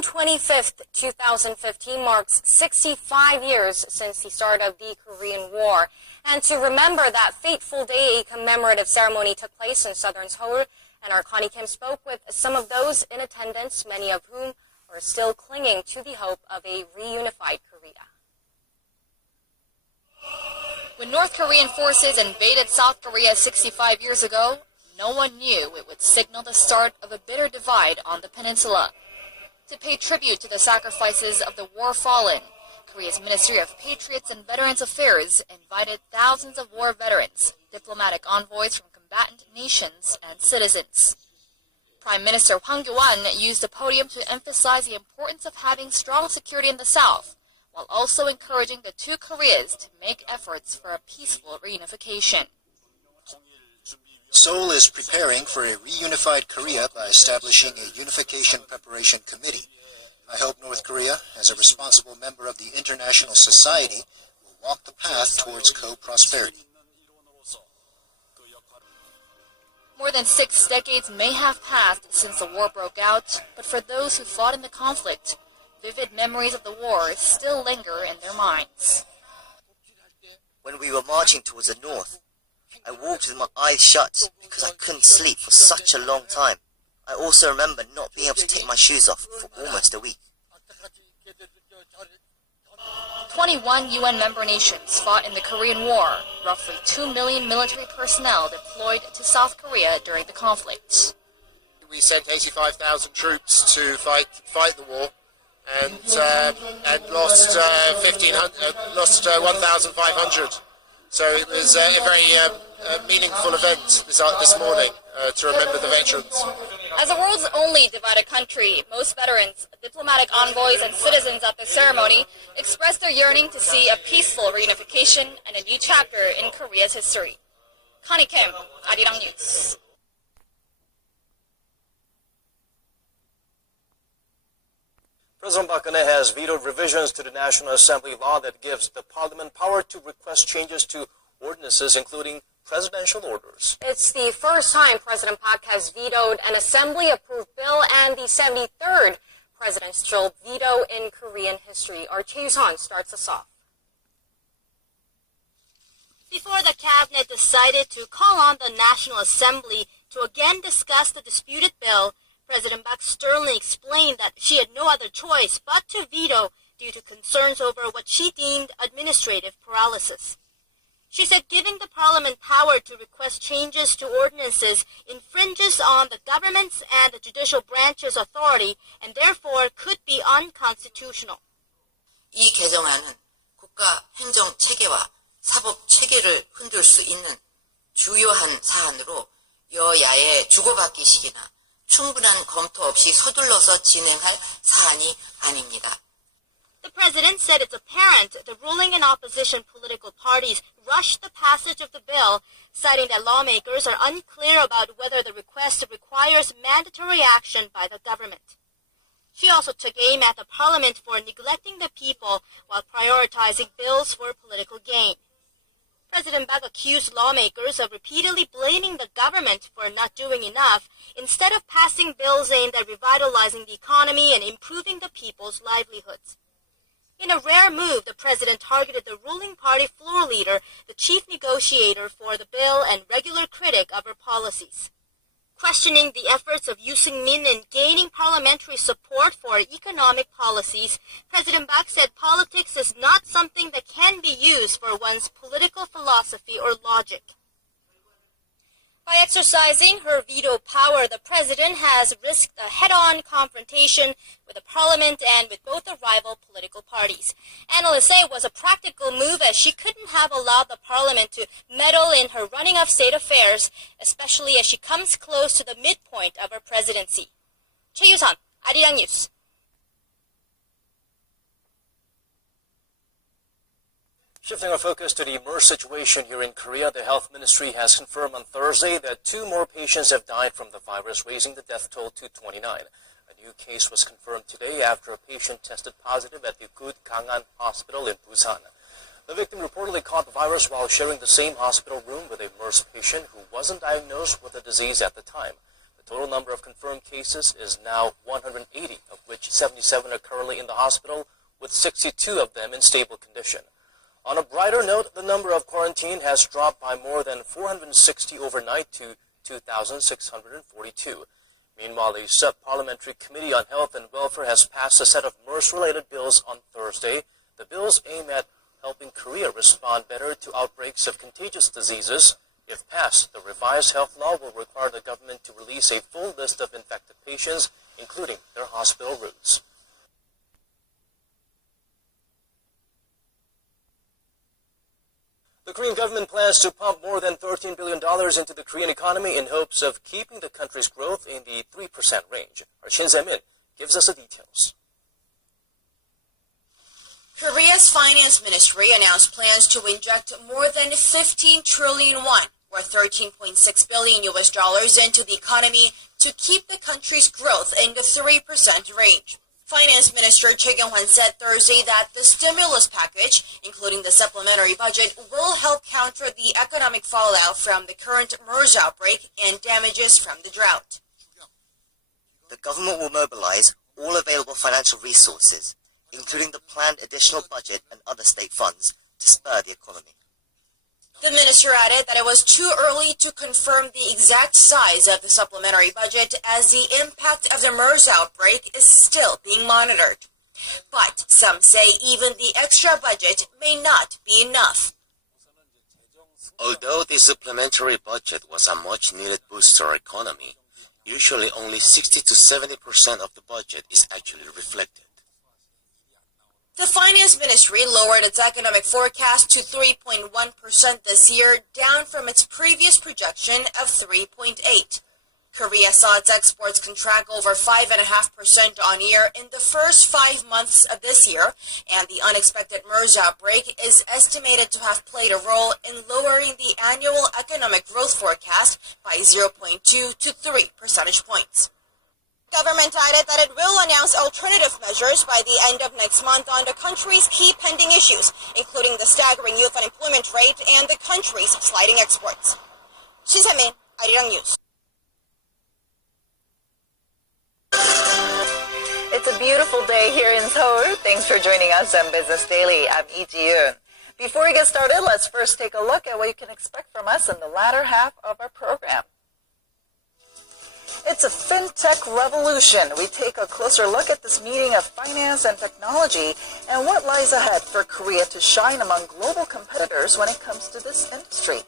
June 25th, 2015 marks 65 years since the start of the Korean War. And to remember that fateful day, a commemorative ceremony took place in southern Seoul, and our Connie Kim spoke with some of those in attendance, many of whom are still clinging to the hope of a reunified Korea. When North Korean forces invaded South Korea 65 years ago, no one knew it would signal the start of a bitter divide on the peninsula. To pay tribute to the sacrifices of the war fallen, Korea's Ministry of Patriots and Veterans Affairs invited thousands of war veterans, diplomatic envoys from combatant nations, and citizens. Prime Minister Hwang Kyo-won used the podium to emphasize the importance of having strong security in the South, while also encouraging the two Koreas to make efforts for a peaceful reunification. Seoul is preparing for a reunified Korea by establishing a Unification Preparation Committee. I hope North Korea, as a responsible member of the international society, will walk the path towards co-prosperity. More than 6 decades may have passed since the war broke out, but for those who fought in the conflict, vivid memories of the war still linger in their minds. When we were marching towards the north, I walked with my eyes shut because I couldn't sleep for such a long time. I also remember not being able to take my shoes off for almost a week. 21 UN member nations fought in the Korean War, roughly 2 million military personnel deployed to South Korea during the conflict. We sent 85,000 troops to fight the war and lost 1,500. So it was a very meaningful event this morning to remember the veterans. As the world's only divided country, most veterans, diplomatic envoys, and citizens at the ceremony expressed their yearning to see a peaceful reunification and a new chapter in Korea's history. Connie Kim, Arirang-News. President Park Geun-hye has vetoed revisions to the National Assembly law that gives the parliament power to request changes to ordinances, including presidential orders. It's the first time President Park has vetoed an assembly-approved bill and the 73rd presidential veto in Korean history. Our Choi Yu-sun starts us off. Before the cabinet decided to call on the National Assembly to again discuss the disputed bill, President Park sternly explained that she had no other choice but to veto due to concerns over what she deemed administrative paralysis. She said giving the parliament power to request changes to ordinances infringes on the government's and the judicial branch's authority and therefore could be unconstitutional. 이 개정안은 국가 행정 체계와 사법 체계를 흔들 수 있는 주요한 사안으로 여야의 주고받기 시기나 충분한 검토 없이 서둘러서 진행할 사안이 아닙니다. The president said it's apparent the ruling and opposition political parties rushed the passage of the bill, citing that lawmakers are unclear about whether the request requires mandatory action by the government. She also took aim at the parliament for neglecting the people while prioritizing bills for political gain. President Park accused lawmakers of repeatedly blaming the government for not doing enough instead of passing bills aimed at revitalizing the economy and improving the people's livelihoods. In a rare move, the president targeted the ruling party floor leader, the chief negotiator for the bill and regular critic of her policies. Questioning the efforts of Yoo Seung-min in gaining parliamentary support for economic policies, President Park said politics is not something that can be used for one's political philosophy or logic. By exercising her veto power, the president has risked a head-on confrontation with the parliament and with both the rival political parties. Analysts say it was a practical move as she couldn't have allowed the parliament to meddle in her running of state affairs, especially as she comes close to the midpoint of her presidency. Choi Yu-sun, Arirang-News. Shifting our focus to the MERS situation here in Korea, the health ministry has confirmed on Thursday that 2 more patients have died from the virus, raising the death toll to 29. A new case was confirmed today after a patient tested positive at the Gangan Hospital in Busan. The victim reportedly caught the virus while sharing the same hospital room with a MERS patient who wasn't diagnosed with the disease at the time. The total number of confirmed cases is now 180, of which 77 are currently in the hospital, with 62 of them in stable condition. On a brighter note, the number of quarantine has dropped by more than 460 overnight to 2,642. Meanwhile, the Sub-Parliamentary Committee on Health and Welfare has passed a set of MERS-related bills on Thursday. The bills aim at helping Korea respond better to outbreaks of contagious diseases. If passed, the revised health law will require the government to release a full list of infected patients, including their hospital routes. The Korean government plans to pump more than $13 billion into the Korean economy in hopes of keeping the country's growth in the 3% range. Our Shin Se-min gives us the details. Korea's finance ministry announced plans to inject more than 15 trillion won, or $13.6 billion into the economy to keep the country's growth in the 3% range. Finance Minister Choi Kyung-hwan said Thursday that the stimulus package, including the supplementary budget, will help counter the economic fallout from the current MERS outbreak and damages from the drought. The government will mobilize all available financial resources, including the planned additional budget and other state funds, to spur the economy. The minister added that it was too early to confirm the exact size of the supplementary budget as the impact of the MERS outbreak is still being monitored. But some say even the extra budget may not be enough. Although the supplementary budget was a much-needed boost to our economy, usually only 60 to 70% of the budget is actually reflected. The Finance Ministry lowered its economic forecast to 3.1% this year, down from its previous projection of 3.8%. Korea saw its exports contract over 5.5% on year in the first 5 months of this year, and the unexpected MERS outbreak is estimated to have played a role in lowering the annual economic growth forecast by 0.2 to 3 percentage points. Government added that it will announce alternative measures by the end of next month on the country's key pending issues, including the staggering youth unemployment rate and the country's sliding exports. Shin Se-min, Arirang News. It's a beautiful day here in Seoul. Thanks for joining us on Business Daily. I'm Lee Ji-yoon. Before we get started, let's first take a look at what you can expect from us in the latter half of our program. It's a fintech revolution. We take a closer look at this meeting of finance and technology and what lies ahead for Korea to shine among global competitors when it comes to this industry.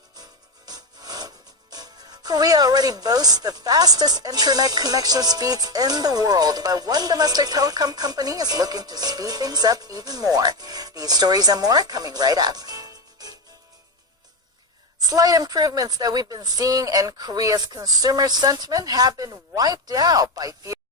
Korea already boasts the fastest internet connection speeds in the world, but one domestic telecom company is looking to speed things up even more. These stories and more coming right up. Slight improvements that we've been seeing in Korea's consumer sentiment have been wiped out by fear